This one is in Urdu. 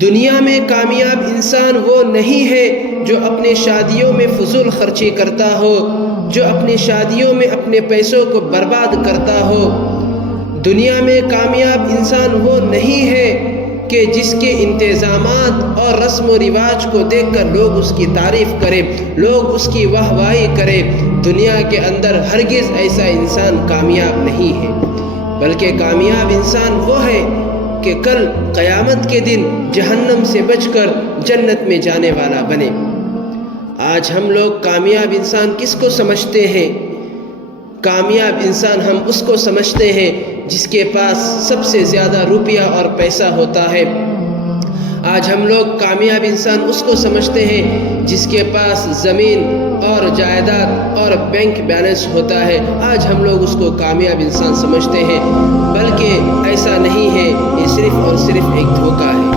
دنیا میں کامیاب انسان وہ نہیں ہے جو اپنے شادیوں میں فضول خرچی کرتا ہو، جو اپنی شادیوں میں اپنے پیسوں کو برباد کرتا ہو۔ دنیا میں کامیاب انسان وہ نہیں ہے کہ جس کے انتظامات اور رسم و رواج کو دیکھ کر لوگ اس کی تعریف کریں، لوگ اس کی واہ واہی کریں۔ دنیا کے اندر ہرگز ایسا انسان کامیاب نہیں ہے، بلکہ کامیاب انسان وہ ہے کہ کل قیامت کے دن جہنم سے بچ کر جنت میں جانے والا بنے۔ آج ہم لوگ کامیاب انسان کس کو سمجھتے ہیں؟ کامیاب انسان ہم اس کو سمجھتے ہیں جس کے پاس سب سے زیادہ روپیہ اور پیسہ ہوتا ہے۔ آج ہم لوگ کامیاب انسان اس کو سمجھتے ہیں جس کے پاس زمین اور جائیداد اور بینک بیلنس ہوتا ہے۔ آج ہم لوگ اس کو کامیاب انسان سمجھتے ہیں، بلکہ ایسا نہیں ہے، یہ صرف اور صرف ایک دھوکہ ہے۔